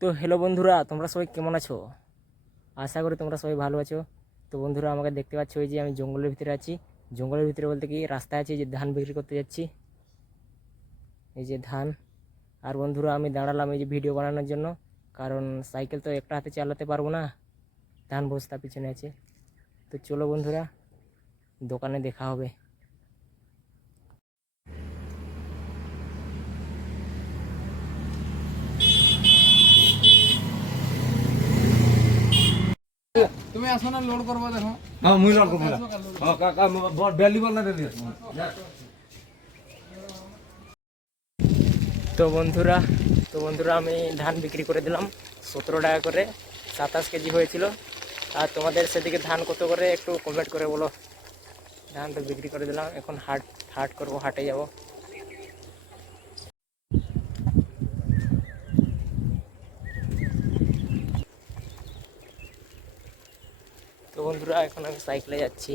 তো হ্যালো বন্ধুরা, তোমরা সবাই কেমন আছো? আশা করি তোমরা সবাই ভালো আছো। তো বন্ধুরা, আমাকে দেখতে পাচ্ছ এই যে আমি জঙ্গলের ভিতরে আছি। জঙ্গলের ভিতরে বলতে কি রাস্তায় আছি, যে ধান বিক্রি করতে যাচ্ছি। এই যে ধান। আর বন্ধুরা, আমি দাঁড়ালাম এই যে ভিডিও বানানোর জন্য, কারণ সাইকেল তো একটা হাতে চালাতে পারবো না, ধান বস্তা পিছনে আছে। তো চলো বন্ধুরা, দোকানে দেখা হবে। তুমি আসো না লোড করবো দেখো। হ্যাঁ মুই লোড করব। হ্যাঁ কাকা বেলি বল না দেলি। তো বন্ধুরা আমি ধান বিক্রি করে দিলাম 17 টাকা করে, 27 কেজি হয়েছিল। আর তোমাদের সেদিকে ধান কত করে একটু কমেন্ট করে বলো। ধান তো বিক্রি করে দিলাম, এখন হাট করবো, হাটে যাব। তো বন্ধুরা, এখন আমি সাইকেলে যাচ্ছি।